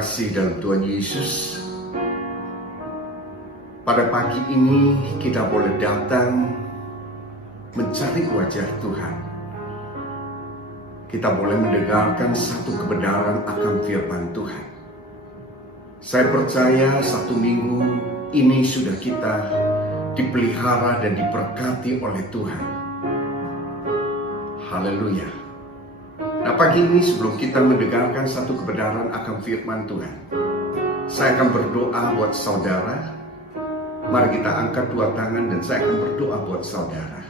kasih dalam Tuhan Yesus, pada pagi ini kita boleh datang mencari wajah Tuhan. Kita boleh mendengarkan satu kebenaran akan firman Tuhan. Saya percaya satu minggu ini sudah kita dipelihara dan diberkati oleh Tuhan. Haleluya. Nah, pagi ini sebelum kita mendengarkan satu kebenaran akan firman Tuhan, saya akan berdoa buat saudara. Mari kita angkat dua tangan dan saya akan berdoa buat saudara.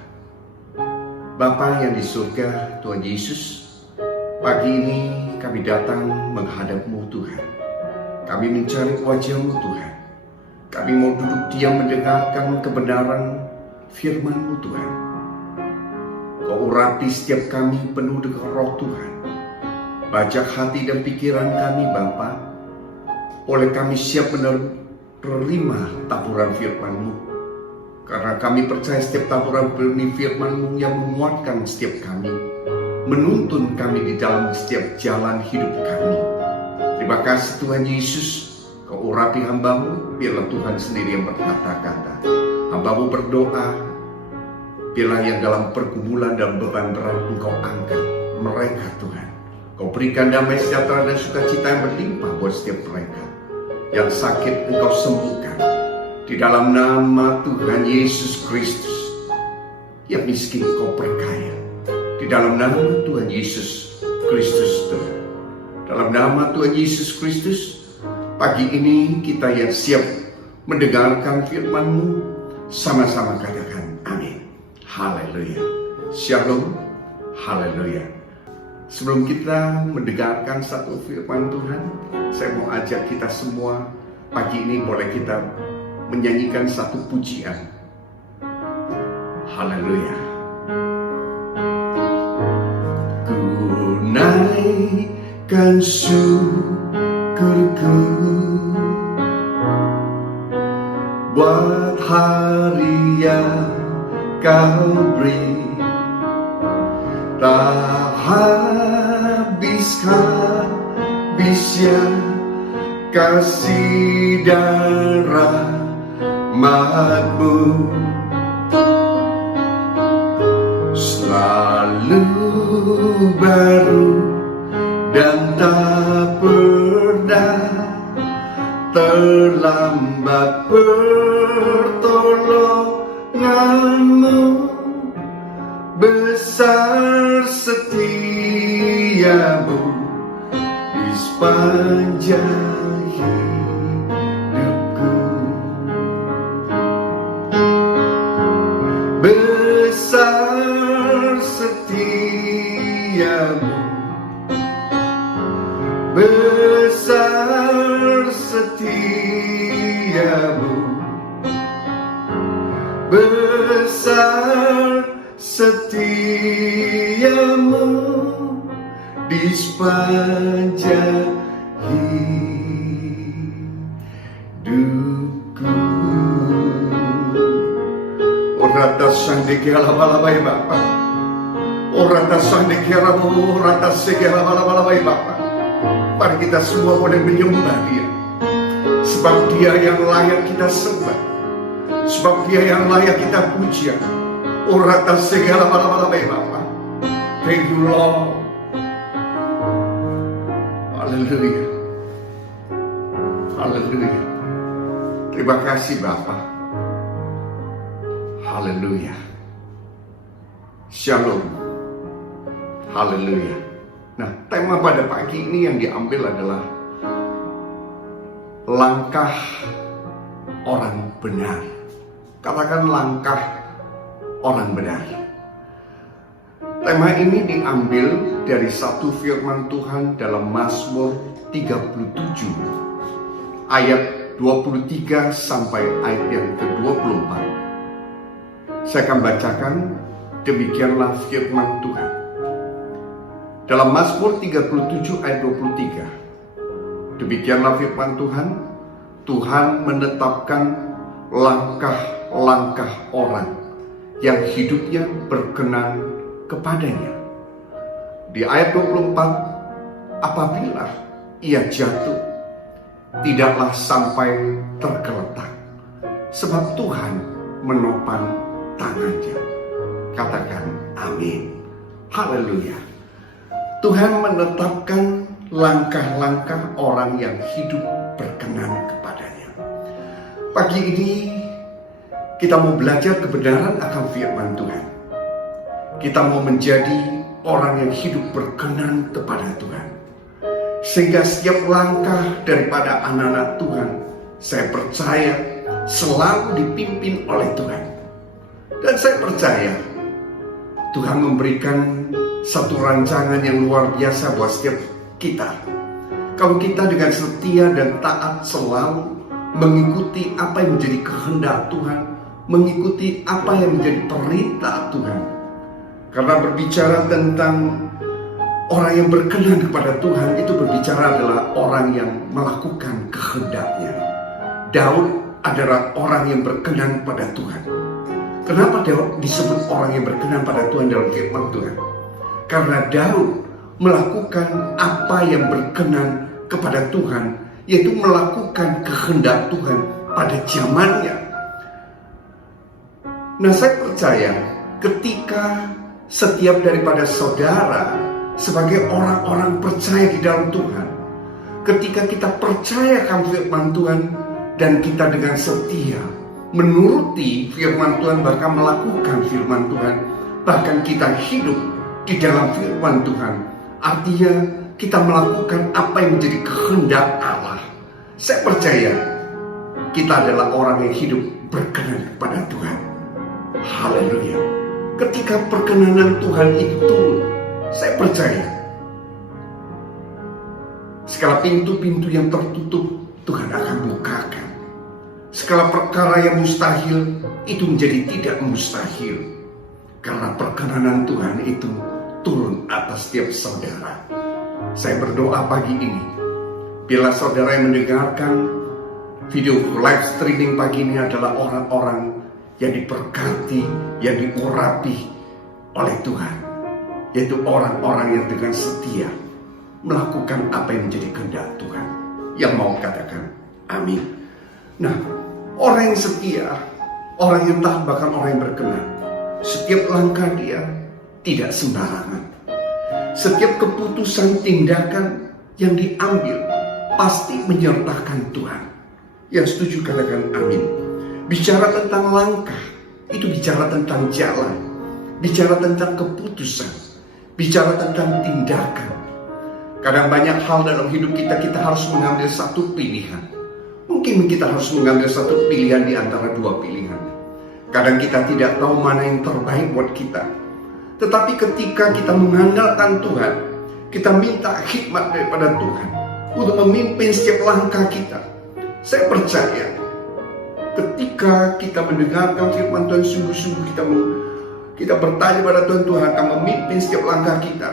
Bapa yang di surga, Tuhan Yesus, pagi ini kami datang menghadap-Mu Tuhan. Kami mencari wajah-Mu Tuhan. Kami mau duduk diam mendengarkan kebenaran firman-Mu Tuhan. Kau urapi setiap kami penuh dengan roh Tuhan. Bajak hati dan pikiran kami Bapa. Oleh kami siap menerima taburan firman-Mu. Karena kami percaya setiap taburan benih firman-Mu yang menguatkan setiap kami. Menuntun kami di dalam setiap jalan hidup kami. Terima kasih Tuhan Yesus. Kau urapi hamba-Mu. Biarlah Tuhan sendiri yang berkata-kata. Hamba-Mu berdoa. Biarlah yang dalam pergumulan dan beban berat Engkau angkat mereka Tuhan. Kau berikan damai sejahtera dan sukacita yang berlimpah buat setiap mereka. Yang sakit Engkau sembuhkan. Di dalam nama Tuhan Yesus Kristus. Yang miskin Kau perkaya. Di dalam nama Tuhan Yesus Kristus Tuhan. Dalam nama Tuhan Yesus Kristus. Pagi ini kita yang siap mendengarkan firman-Mu. Sama-sama katakan amin. Haleluya. Shalom. Haleluya. Sebelum kita mendengarkan satu firman Tuhan, saya mau ajak kita semua pagi ini boleh kita menyanyikan satu pujian. Haleluya. Ku naikkan syukurku buat hari yang Kau beri, tak habis-habisnya kasih dan rahmat-Mu, selalu baru dan tak pernah terlambat pertolongan-Mu, besar setiamu di sepanjang hidupku. Besar setiamu, besar setiamu, besar setiamu di sepanjang hidupku. Orata sandiki alabalabai Bapa. Orata sandiki orata segala balabalabai Bapa. Mari kita semua boleh menyembah Dia. Sebab Dia yang layak kita sembah. Sebab Dia yang layak kita puja. Orata segala balabalabai Bapa. Thank you Lord. Haleluya. Haleluya. Terima kasih Bapa. Haleluya. Shalom. Haleluya. Nah, tema pada pagi ini yang diambil adalah langkah orang benar. Katakan langkah orang benar. Tema ini diambil dari satu firman Tuhan dalam Mazmur 37 ayat 23 sampai ayat yang ke-24. Saya akan bacakan, demikianlah firman Tuhan. Dalam Mazmur 37 ayat 23. Demikianlah firman Tuhan. Tuhan menetapkan langkah-langkah orang yang hidupnya berkenan kepadanya. Di ayat 24, apabila ia jatuh, tidaklah sampai tergeletak, sebab Tuhan menopang tangannya. Katakan amin. Haleluya. Tuhan menetapkan langkah-langkah orang yang hidup berkenan kepadanya. Pagi ini kita mau belajar kebenaran akan firman Tuhan. Kita mau menjadi orang yang hidup berkenan kepada Tuhan. Sehingga setiap langkah daripada anak-anak Tuhan, saya percaya selalu dipimpin oleh Tuhan. Dan saya percaya Tuhan memberikan satu rancangan yang luar biasa buat setiap kita. Kalau kita dengan setia dan taat selalu mengikuti apa yang menjadi kehendak Tuhan, mengikuti apa yang menjadi perintah Tuhan. Karena berbicara tentang orang yang berkenan kepada Tuhan, itu berbicara adalah orang yang melakukan kehendaknya. Daud adalah orang yang berkenan pada Tuhan. Kenapa Daud disebut orang yang berkenan pada Tuhan dalam firman Tuhan? Karena Daud melakukan apa yang berkenan kepada Tuhan, yaitu melakukan kehendak Tuhan pada zamannya. Nah, saya percaya ketika setiap daripada saudara sebagai orang-orang percaya di dalam Tuhan, ketika kita percaya akan firman Tuhan dan kita dengan setia menuruti firman Tuhan, bahkan melakukan firman Tuhan, bahkan kita hidup di dalam firman Tuhan, artinya kita melakukan apa yang menjadi kehendak Allah. Saya percaya kita adalah orang yang hidup berkenan kepada Tuhan. Haleluya. Ketika perkenanan Tuhan itu turun, saya percaya segala pintu-pintu yang tertutup Tuhan akan bukakan. Segala perkara yang mustahil itu menjadi tidak mustahil, karena perkenanan Tuhan itu turun atas setiap saudara. Saya berdoa pagi ini, bila saudara yang mendengarkan video live streaming pagi ini adalah orang-orang yang diberkati, yang diurapi oleh Tuhan, yaitu orang-orang yang dengan setia melakukan apa yang menjadi kehendak Tuhan. Yang mau katakan amin. Nah, orang yang setia, orang yang taat, bahkan orang yang berkenan, setiap langkah dia tidak sembarangan. Setiap keputusan tindakan yang diambil pasti menyertakan Tuhan. Yang setuju katakan amin. Bicara tentang langkah, itu bicara tentang jalan, bicara tentang keputusan, bicara tentang tindakan. Kadang banyak hal dalam hidup kita harus mengambil satu pilihan. Mungkin kita harus mengambil satu pilihan di antara dua pilihan. Kadang kita tidak tahu mana yang terbaik buat kita. Tetapi ketika kita mengandalkan Tuhan, kita minta hikmat daripada Tuhan untuk memimpin setiap langkah kita. Saya percaya ketika kita mendengarkan firman Tuhan, sungguh-sungguh kita bertanya pada Tuhan, Tuhan akan memimpin setiap langkah kita,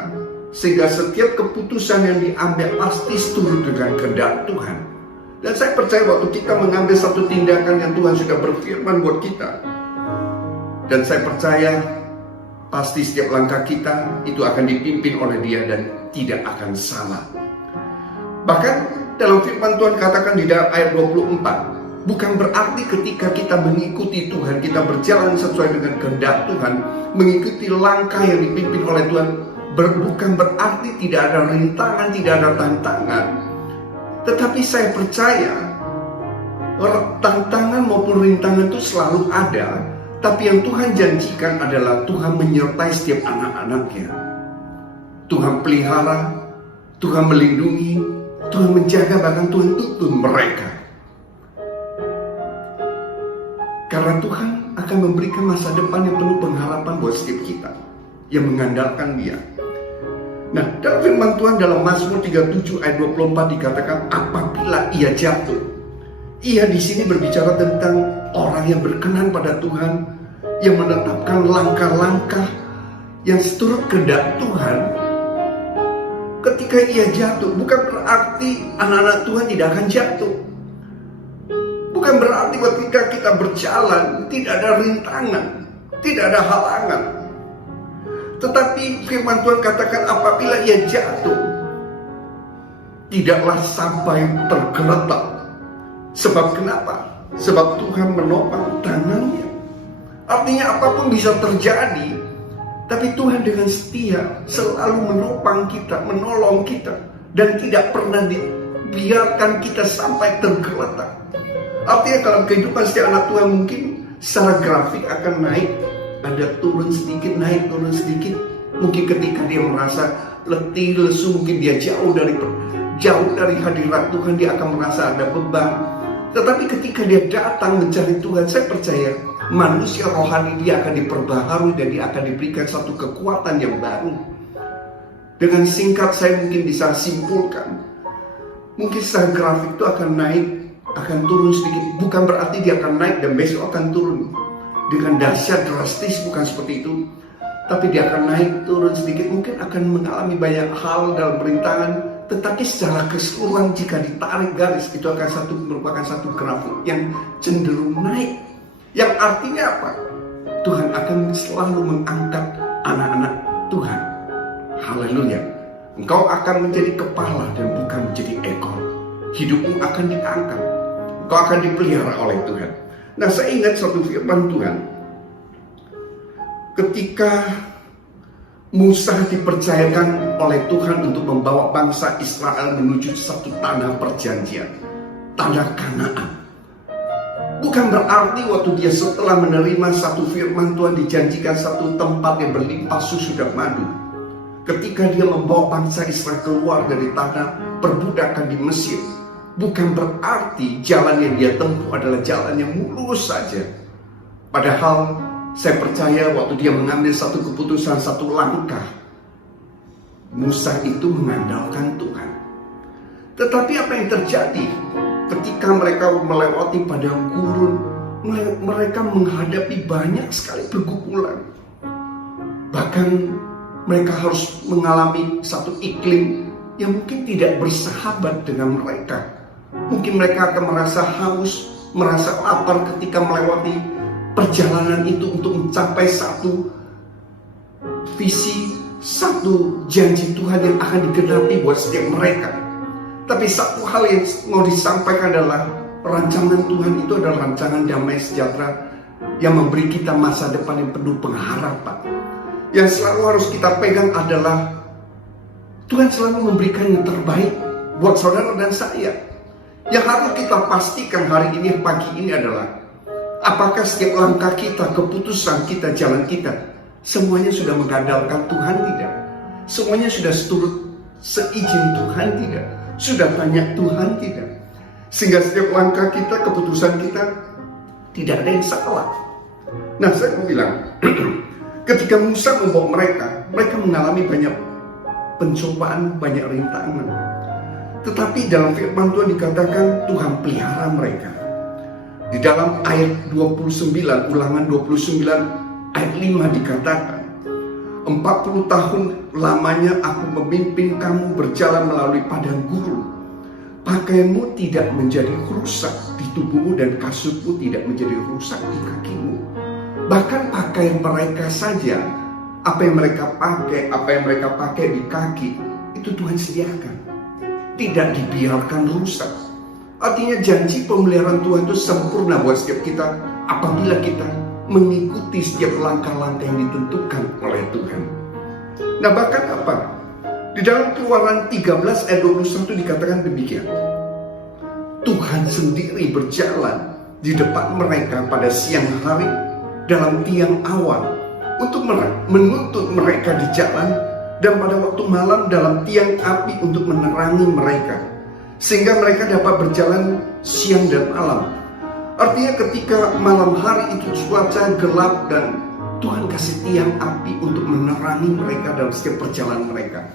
sehingga setiap keputusan yang diambil pasti seturut dengan kehendak Tuhan. Dan saya percaya waktu kita mengambil satu tindakan yang Tuhan sudah berfirman buat kita, dan saya percaya pasti setiap langkah kita itu akan dipimpin oleh Dia dan tidak akan salah. Bahkan dalam firman Tuhan katakan di dalam ayat 24, bukan berarti ketika kita mengikuti Tuhan, kita berjalan sesuai dengan kehendak Tuhan, mengikuti langkah yang dipimpin oleh Tuhan, bukan berarti tidak ada rintangan, tidak ada tantangan. Tetapi saya percaya tantangan maupun rintangan itu selalu ada. Tapi yang Tuhan janjikan adalah Tuhan menyertai setiap anak-anaknya. Tuhan pelihara, Tuhan melindungi, Tuhan menjaga, bahkan Tuhan tuntun mereka. Karena Tuhan akan memberikan masa depan yang penuh pengharapan buat setiap kita yang mengandalkan Dia. Nah, dalam firman Tuhan dalam Mazmur 37 ayat 24 dikatakan apabila ia jatuh. Ia di sini berbicara tentang orang yang berkenan pada Tuhan, yang menetapkan langkah-langkah yang seturut kehendak Tuhan. Ketika ia jatuh, bukan berarti anak-anak Tuhan tidak akan jatuh. Bukan berarti ketika kita berjalan tidak ada rintangan, tidak ada halangan. Tetapi firman Tuhan katakan apabila ia jatuh, tidaklah sampai tergeletak. Sebab kenapa? Sebab Tuhan menopang tangannya. Artinya apapun bisa terjadi, tapi Tuhan dengan setia selalu menopang kita, menolong kita, dan tidak pernah dibiarkan kita sampai tergeletak. Artinya kalau kehidupan setiap anak Tuhan mungkin secara grafik akan naik, ada turun sedikit, naik turun sedikit. Mungkin ketika dia merasa letih, lesu, mungkin dia jauh dari hadirat Tuhan, dia akan merasa ada beban. Tetapi ketika dia datang mencari Tuhan, saya percaya manusia rohani dia akan diperbaharui dan dia akan diberikan satu kekuatan yang baru. Dengan singkat saya mungkin bisa simpulkan, mungkin secara grafik itu akan naik, akan turun sedikit. Bukan berarti dia akan naik dan besok akan turun dengan dahsyat drastis, bukan seperti itu. Tapi dia akan naik turun sedikit, mungkin akan mengalami banyak hal dalam perintangan. Tetapi secara keseluruhan jika ditarik garis, itu akan merupakan satu grafik yang cenderung naik. Yang artinya apa? Tuhan akan selalu mengangkat anak-anak Tuhan. Haleluya. Engkau akan menjadi kepala dan bukan menjadi ekor. Hidupmu akan diangkat. Engkau akan dipelihara oleh Tuhan. Nah, saya ingat satu firman Tuhan. Ketika Musa dipercayakan oleh Tuhan untuk membawa bangsa Israel menuju satu tanah perjanjian, tanah Kanaan. Bukan berarti waktu dia setelah menerima satu firman Tuhan dijanjikan satu tempat yang berlimpah susu dan madu. Ketika dia membawa bangsa Israel keluar dari tanah perbudakan di Mesir, bukan berarti jalan yang dia tempuh adalah jalan yang mulus saja. Padahal saya percaya waktu dia mengambil satu keputusan, satu langkah, Musa itu mengandalkan Tuhan. Tetapi apa yang terjadi ketika mereka melewati padang gurun, mereka menghadapi banyak sekali pergumulan. Bahkan mereka harus mengalami satu iklim yang mungkin tidak bersahabat dengan mereka. Mungkin mereka akan merasa haus, merasa lapar ketika melewati perjalanan itu untuk mencapai satu visi, satu janji Tuhan yang akan digenapi buat setiap mereka. Tapi satu hal yang mau disampaikan adalah rancangan Tuhan itu adalah rancangan damai sejahtera yang memberi kita masa depan yang penuh pengharapan. Yang selalu harus kita pegang adalah Tuhan selalu memberikan yang terbaik buat saudara dan saya. Yang harus kita pastikan hari ini, pagi ini adalah apakah setiap langkah kita, keputusan kita, jalan kita, semuanya sudah mengandalkan Tuhan tidak? Semuanya sudah seturut seizin Tuhan tidak? Sudah tanya Tuhan tidak? Sehingga setiap langkah kita, keputusan kita, tidak ada yang salah. Nah, saya mau bilang, ketika Musa membawa mereka mengalami banyak pencobaan, banyak rintangan. Tetapi dalam firman Tuhan dikatakan Tuhan pelihara mereka. Di dalam ayat 29, Ulangan 29 ayat 5 dikatakan, 40 tahun lamanya aku memimpin kamu berjalan melalui padang gurun. Pakaianmu tidak menjadi rusak di tubuhmu dan kasutmu tidak menjadi rusak di kakimu. Bahkan pakaian mereka saja, apa yang mereka pakai di kaki, itu Tuhan sediakan. Tidak dibiarkan rusak. Artinya janji pemeliharaan Tuhan itu sempurna buat setiap kita apabila kita mengikuti setiap langkah-langkah yang ditentukan oleh Tuhan. Nah, bahkan apa? Di dalam Keluaran 13 ayat 21 dikatakan demikian. Tuhan sendiri berjalan di depan mereka pada siang hari dalam tiang awan untuk menuntut mereka di jalan, dan pada waktu malam dalam tiang api untuk menerangi mereka, sehingga mereka dapat berjalan siang dan malam. Artinya ketika malam hari itu cuaca gelap dan Tuhan kasih tiang api untuk menerangi mereka dalam setiap perjalanan mereka.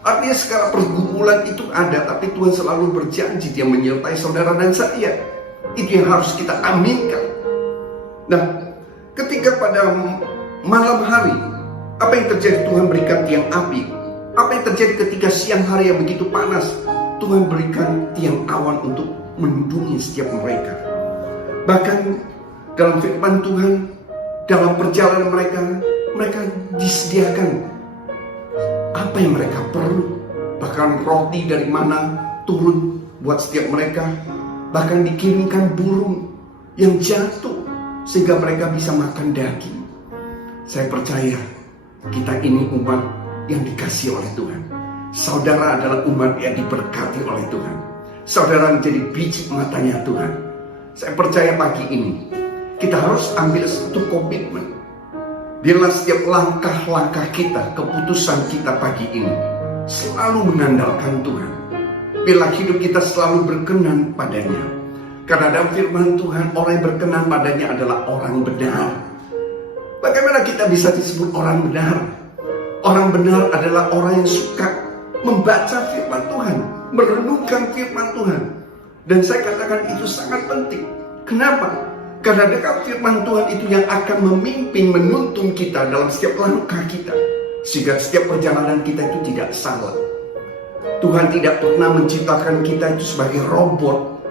Artinya segala pergumulan itu ada, tapi Tuhan selalu berjanji Dia menyertai saudara dan saya. Itu yang harus kita aminkan. Nah, ketika pada malam hari, apa yang terjadi? Tuhan berikan tiang api. Apa yang terjadi ketika siang hari yang begitu panas? Tuhan berikan tiang awan untuk melindungi setiap mereka. Bahkan dalam firman Tuhan, dalam perjalanan mereka disediakan apa yang mereka perlu. Bahkan roti dari mana turun buat setiap mereka. Bahkan dikirimkan burung yang jatuh sehingga mereka bisa makan daging. Saya percaya kita ini umat yang dikasihi oleh Tuhan. Saudara adalah umat yang diberkati oleh Tuhan. Saudara menjadi biji matanya Tuhan. Saya percaya pagi ini kita harus ambil satu komitmen. Biarlah setiap langkah-langkah kita, keputusan kita pagi ini selalu mengandalkan Tuhan. Biarlah hidup kita selalu berkenan padanya. Karena dalam firman Tuhan, orang yang berkenan padanya adalah orang benar. Bagaimana kita bisa disebut orang benar? Orang benar adalah orang yang suka membaca firman Tuhan, merenungkan firman Tuhan. Dan saya katakan itu sangat penting. Kenapa? Karena dekat firman Tuhan itu yang akan memimpin, menuntun kita dalam setiap langkah kita. Sehingga setiap perjalanan kita itu tidak salah. Tuhan tidak pernah menciptakan kita itu sebagai robot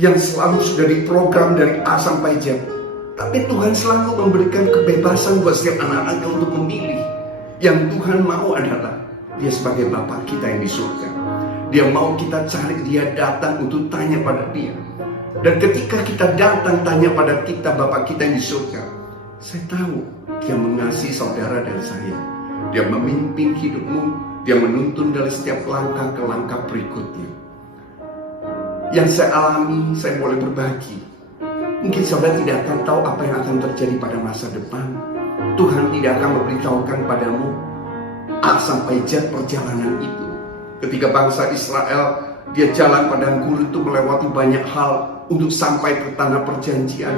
yang selalu sudah diprogram dari A sampai Z. Tapi Tuhan selalu memberikan kebebasan buat setiap anak-anaknya untuk memilih. Yang Tuhan mau adalah Dia sebagai Bapa kita yang di surga. Dia mau kita cari, Dia datang untuk tanya pada Dia. Dan ketika kita datang tanya pada kita, Bapa kita yang di surga, saya tahu Dia mengasihi saudara dan saya. Dia memimpin hidupmu. Dia menuntun dari setiap langkah ke langkah berikutnya. Yang saya alami, saya boleh berbagi. Mungkin saudara tidak akan tahu apa yang akan terjadi pada masa depan. Tuhan tidak akan memberitahukan padamu A sampai Z perjalanan itu. Ketika bangsa Israel, dia jalan padang gurun itu melewati banyak hal untuk sampai ke tanah perjanjian.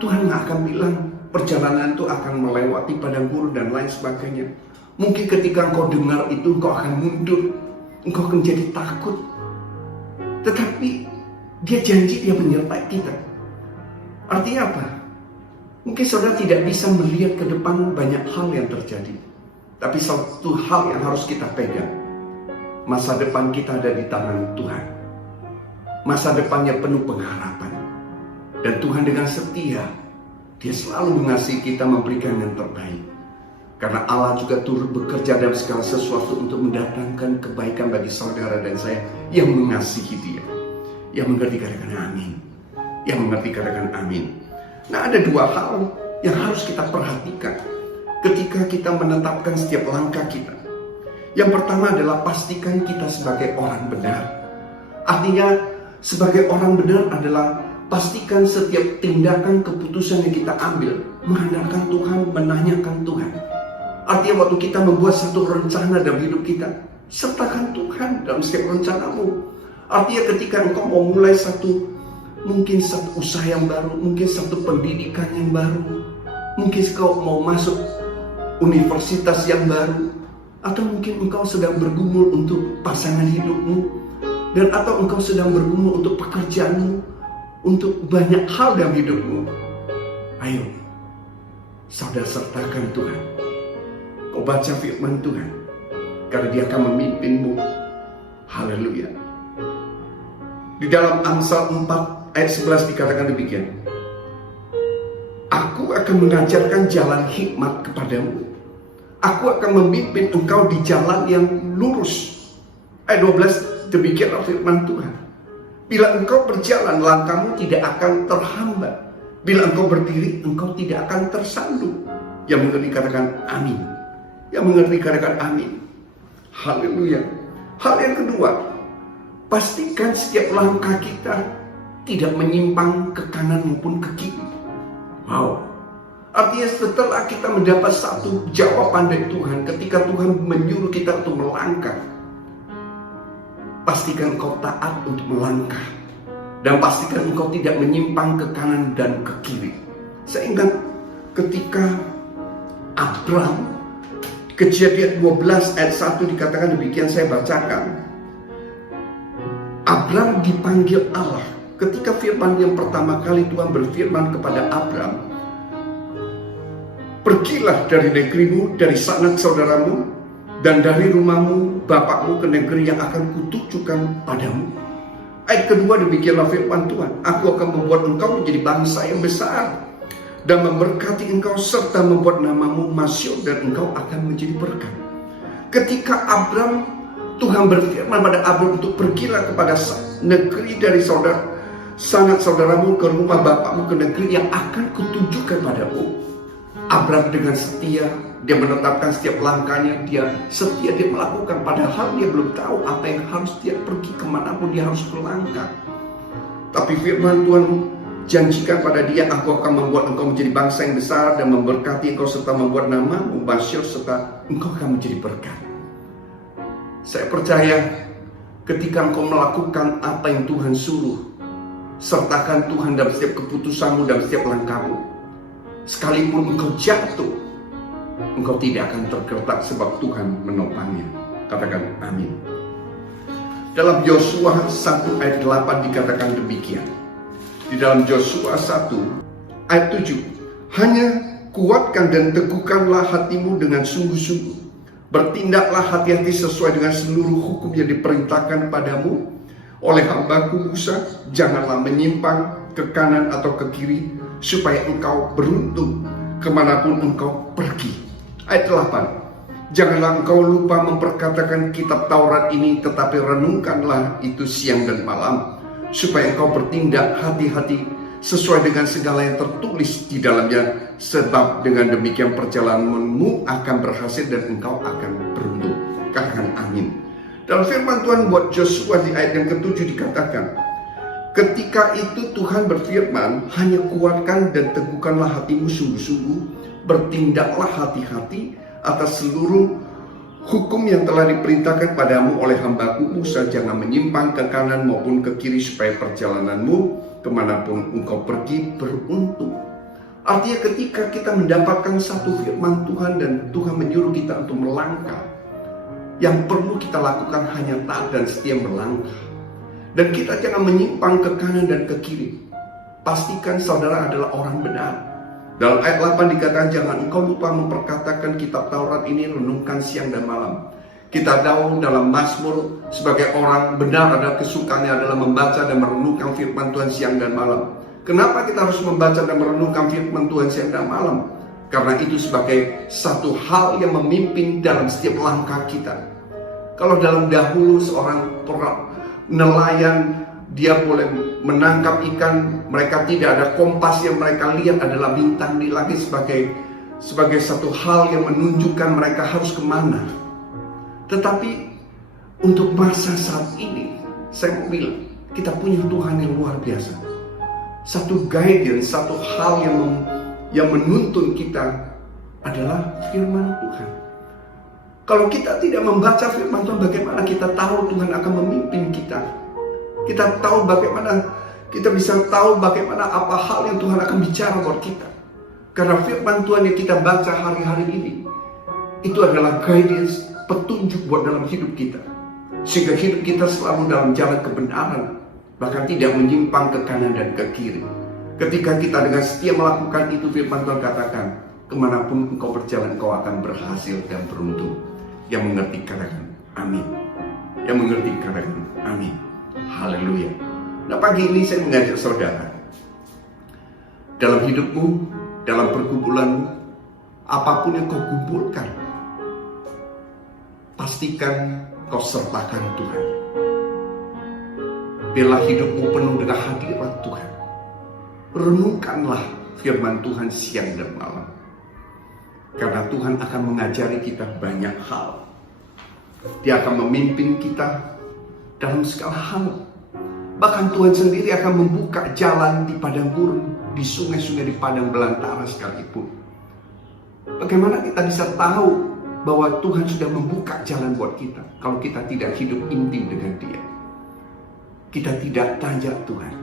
Tuhan nggak akan bilang perjalanan itu akan melewati padang gurun dan lain sebagainya. Mungkin ketika engkau dengar itu, engkau akan mundur, engkau akan jadi takut. Tetapi Dia janji Dia menyertai kita. Artinya apa? Mungkin saudara tidak bisa melihat ke depan banyak hal yang terjadi. Tapi satu hal yang harus kita pegang, masa depan kita ada di tangan Tuhan. Masa depannya penuh pengharapan. Dan Tuhan dengan setia, Dia selalu mengasihi kita, memberikan yang terbaik. Karena Allah juga turut bekerja dalam segala sesuatu untuk mendatangkan kebaikan bagi saudara dan saya yang mengasihi Dia. Yang mengerti katakan amin. Yang mengerti katakan amin. Nah, ada dua hal yang harus kita perhatikan ketika kita menetapkan setiap langkah kita. Yang pertama adalah pastikan kita sebagai orang benar. Artinya sebagai orang benar adalah pastikan setiap tindakan keputusan yang kita ambil mengandalkan Tuhan, menanyakan Tuhan. Artinya waktu kita membuat satu rencana dalam hidup kita, sertakan Tuhan dalam setiap rencanamu. Artinya ketika engkau mau mulai mungkin satu usaha yang baru, mungkin satu pendidikan yang baru, mungkin engkau mau masuk universitas yang baru, atau mungkin engkau sedang bergumul untuk pasangan hidupmu, dan atau engkau sedang bergumul untuk pekerjaanmu, untuk banyak hal dalam hidupmu. Ayo, saudara sertakan Tuhan. Kau baca firman Tuhan, karena Dia akan memimpinmu. Haleluya. Di dalam Amsal 4 ayat 11 dikatakan demikian. Aku akan mengajarkan jalan hikmat kepadamu. Aku akan memimpin engkau di jalan yang lurus. Ayat 12, demikianlah firman Tuhan. Bila engkau berjalan, langkahmu tidak akan terhambat. Bila engkau berdiri, engkau tidak akan tersandung. Yang mengerti katakan amin. Yang mengerti katakan amin. Haleluya. Hal yang kedua, pastikan setiap langkah kita tidak menyimpang ke kanan maupun ke kiri. Wow. Artinya setelah kita mendapat satu jawaban dari Tuhan, ketika Tuhan menyuruh kita untuk melangkah, pastikan engkau taat untuk melangkah. Dan pastikan engkau tidak menyimpang ke kanan dan ke kiri. Saya ingat ketika Abraham, Kejadian 12 ayat 1 dikatakan demikian, saya bacakan. Abraham dipanggil Allah. Ketika firman yang pertama kali Tuhan berfirman kepada Abraham, pergilah dari negerimu, dari sanak saudaramu, dan dari rumahmu, bapakmu ke negeri yang akan kutunjukkan padamu. Ayat kedua demikianlah firman Tuhan, aku akan membuat engkau menjadi bangsa yang besar, dan memberkati engkau serta membuat namamu masyhur, dan engkau akan menjadi berkat. Ketika Abraham Tuhan berfirman pada Abram untuk pergilah kepada negeri dari saudaramu ke rumah bapakmu, ke negeri yang akan kutunjukkan padamu. Abram dengan setia, dia menetapkan setiap langkahnya, dia setia, dia melakukan, padahal dia belum tahu apa yang harus dia pergi, kemanapun dia harus melangkah. Tapi firman Tuhan janjikan pada dia, aku akan membuat engkau menjadi bangsa yang besar dan memberkati engkau serta membuat namamu masyhur serta engkau akan menjadi berkat. Saya percaya ketika engkau melakukan apa yang Tuhan suruh, sertakan Tuhan dalam setiap keputusanmu, dalam setiap langkahmu, sekalipun engkau jatuh, engkau tidak akan tergeletak sebab Tuhan menopangnya. Katakan amin. Dalam Yosua 1 ayat 8 dikatakan demikian. Di dalam Yosua 1 ayat 7, hanya kuatkan dan teguhkanlah hatimu dengan sungguh-sungguh. Bertindaklah hati-hati sesuai dengan seluruh hukum yang diperintahkan padamu oleh hambaku Musa. Janganlah menyimpang ke kanan atau ke kiri, supaya engkau beruntung kemanapun engkau pergi. Ayat 8, janganlah engkau lupa memperkatakan kitab Taurat ini, tetapi renungkanlah itu siang dan malam, supaya engkau bertindak hati-hati sesuai dengan segala yang tertulis di dalamnya, sebab dengan demikian perjalananmu akan berhasil dan engkau akan beruntung. Katakan amin. Dalam firman Tuhan buat Yosua di ayat yang ke-7 dikatakan, ketika itu Tuhan berfirman, hanya kuatkan dan teguhkanlah hatimu sungguh-sungguh, bertindaklah hati-hati atas seluruh hukum yang telah diperintahkan padamu oleh hambaku Musa. Jangan menyimpang ke kanan maupun ke kiri, supaya perjalananmu kemanapun engkau pergi beruntung. Artinya ketika kita mendapatkan satu firman Tuhan dan Tuhan menyuruh kita untuk melangkah, yang perlu kita lakukan hanya taat dan setia melangkah. Dan kita jangan menyimpang ke kanan dan ke kiri. Pastikan saudara adalah orang benar. Dalam ayat 8 dikatakan, jangan engkau lupa memperkatakan kitab Taurat ini, renungkan siang dan malam. Kita tahu dalam Mazmur, sebagai orang benar adalah kesukaannya adalah membaca dan merenungkan firman Tuhan siang dan malam. Kenapa kita harus membaca dan merenungkan firman Tuhan siang dan malam? Karena itu sebagai satu hal yang memimpin dalam setiap langkah kita. Kalau dalam dahulu seorang nelayan, dia boleh menangkap ikan, mereka tidak ada kompas, yang mereka lihat adalah bintang di langit sebagai satu hal yang menunjukkan mereka harus kemana. Tetapi untuk masa saat ini, saya mau bilang, kita punya Tuhan yang luar biasa. Satu guidance, satu hal yang menuntun kita adalah firman Tuhan. Kalau kita tidak membaca firman Tuhan, bagaimana kita tahu Tuhan akan memimpin kita? Kita tahu bagaimana, kita bisa tahu bagaimana apa hal yang Tuhan akan bicara buat kita. Karena firman Tuhan yang kita baca hari-hari ini, itu adalah guidance, petunjuk buat dalam hidup kita. Sehingga hidup kita selalu dalam jalan kebenaran, bahkan tidak menyimpang ke kanan dan ke kiri. Ketika kita dengan setia melakukan itu, firman Tuhan katakan, kemanapun engkau berjalan, engkau akan berhasil dan beruntung. Yang mengerti katakan amin. Yang mengerti katakan amin. Haleluya. Nah, pagi ini saya mengajak saudara, dalam hidupmu, dalam pergumulanmu, apapun yang kau kumpulkan, pastikan kau sertakan Tuhan. Biarlah hidupmu penuh dengan hadirat Tuhan. Renungkanlah firman Tuhan siang dan malam. Karena Tuhan akan mengajari kita banyak hal. Dia akan memimpin kita dalam segala hal. Bahkan Tuhan sendiri akan membuka jalan di padang gurun, di sungai-sungai, di padang belantara sekalipun. Bagaimana kita bisa tahu bahwa Tuhan sudah membuka jalan buat kita kalau kita tidak hidup intim dengan Dia? Kita tidak tanya Tuhan.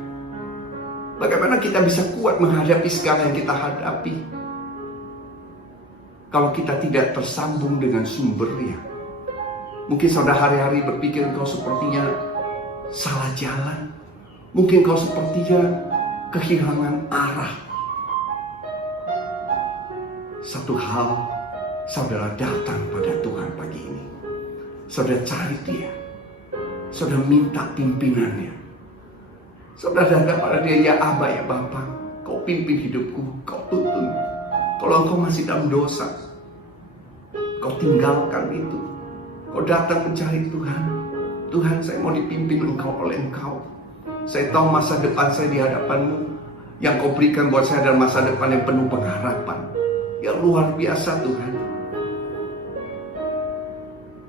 Bagaimana kita bisa kuat menghadapi segala yang kita hadapi kalau kita tidak tersambung dengan sumbernya? Mungkin saudara hari-hari berpikir kau sepertinya salah jalan. Mungkin kau sepertinya kehilangan arah. Satu hal, saudara datang pada Tuhan pagi ini. Saudara cari Dia. Saudara minta pimpinannya. Saudara datang pada Dia, ya Aba, ya Bapa, kau pimpin hidupku, kau tuntun. Kalau engkau masih dalam dosa, kau tinggalkan itu. Kau datang mencari Tuhan. Tuhan, saya mau dipimpin oleh Engkau. Saya tahu masa depan saya di hadapan-Mu. Yang Kau berikan buat saya adalah masa depan yang penuh pengharapan. Yang luar biasa Tuhan.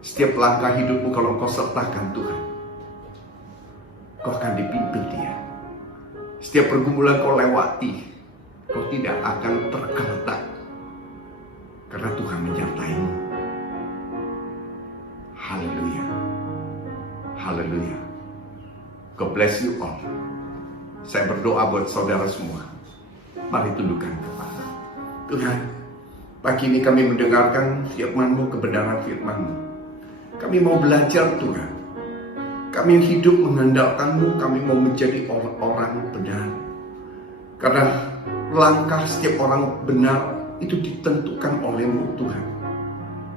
Setiap langkah hidupmu kalau Kau sertakan Tuhan, Kau akan dipimpin Dia. Setiap pergumulan Kau lewati, Kau tidak akan tergeletak. Karena Tuhan menyertai-Mu. Haleluya. Haleluya. God bless you all. Saya berdoa buat saudara semua. Mari tundukkan kepala. Tuhan, pagi ini kami mendengarkan firman-Mu, kebenaran firman-Mu. Kami mau belajar Tuhan. Kami hidup mengandalkan-Mu. Kami mau menjadi orang-orang benar. Karena langkah setiap orang benar itu ditentukan oleh-Mu Tuhan.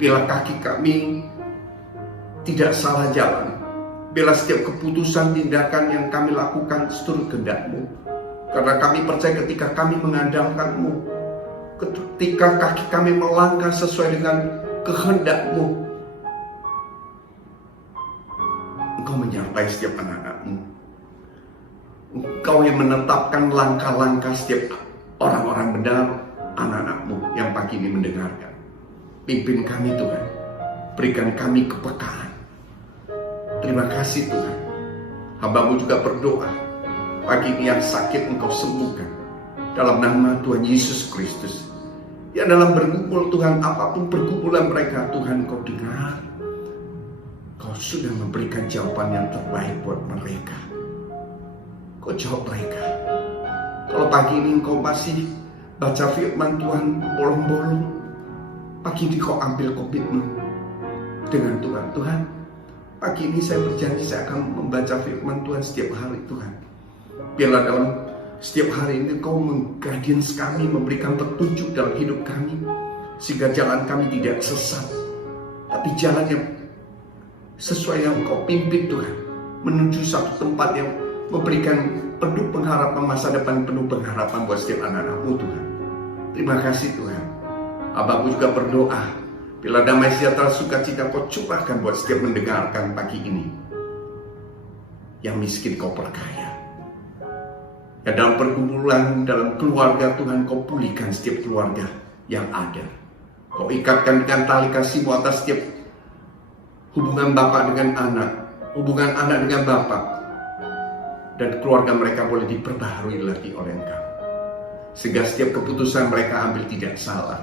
Bila kaki kami tidak salah jalan, bila setiap keputusan tindakan yang kami lakukan seturut kehendak-Mu. Karena kami percaya ketika kami mengandalkan-Mu, ketika kaki kami melangkah sesuai dengan kehendak-Mu, Engkau menyertai setiap anak-anak-Mu. Engkau yang menetapkan langkah-langkah setiap orang-orang benar, anak-anak-Mu yang pagi ini mendengarkan. Pimpin kami Tuhan, berikan kami kepekaan. Terima kasih Tuhan. Hamba-Mu juga berdoa, pagi ini yang sakit Engkau sembuhkan. Dalam nama Tuhan Yesus Kristus. Ya dalam bergumul Tuhan, apapun pergumulan mereka, Tuhan Kau dengar. Kau sudah memberikan jawaban yang terbaik buat mereka. Kau jawab mereka. Kalau pagi ini Engkau masih baca firman Tuhan bolong-bolong, pagi ini Kau ambil komitmen dengan Tuhan. Tuhan, pagi ini saya berjanji saya akan membaca firman Tuhan setiap hari Tuhan. Biarlah dalam setiap hari ini Kau meng-guidance kami, memberikan petunjuk dalam hidup kami. Sehingga jalan kami tidak sesat, tapi jalan yang sesuai yang Kau pimpin Tuhan. Menuju satu tempat yang memberikan penuh pengharapan, masa depan penuh pengharapan buat setiap anak-anak-Mu Tuhan. Terima kasih Tuhan. Hamba-Mu juga berdoa, bila damai sejahtera sukacita Kau curahkan buat setiap mendengarkan pagi ini. Yang miskin Kau perkaya. Ya dalam pergumulan, dalam keluarga Tuhan Kau pulihkan setiap keluarga yang ada. Kau ikatkan dengan tali kasih-Mu atas setiap hubungan bapak dengan anak, hubungan anak dengan bapak. Dan keluarga mereka boleh diperbaharui lagi oleh Engkau. Sehingga setiap keputusan mereka ambil tidak salah.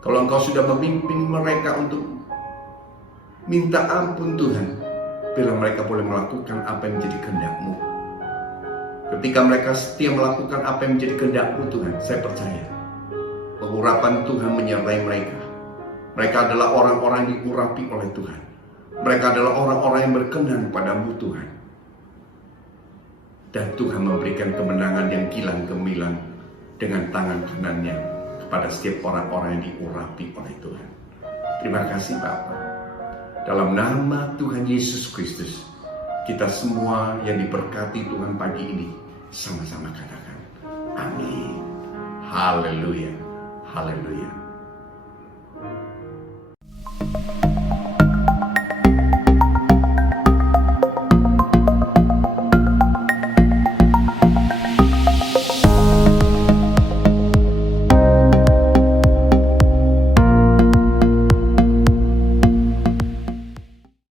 Kalau Engkau sudah memimpin mereka untuk minta ampun Tuhan, bila mereka boleh melakukan apa yang menjadi kehendak-Mu. Ketika mereka setia melakukan apa yang menjadi kehendak-Mu Tuhan, saya percaya pengurapan Tuhan menyertai mereka. Mereka adalah orang-orang yang diurapi oleh Tuhan. Mereka adalah orang-orang yang berkenan padamu Tuhan. Dan Tuhan memberikan kemenangan yang kilang gemilang dengan tangan kanannya kepada setiap orang-orang yang diurapi oleh Tuhan. Terima kasih Bapa. Dalam nama Tuhan Yesus Kristus, kita semua yang diberkati Tuhan pagi ini, sama-sama katakan amin. Haleluya. Haleluya.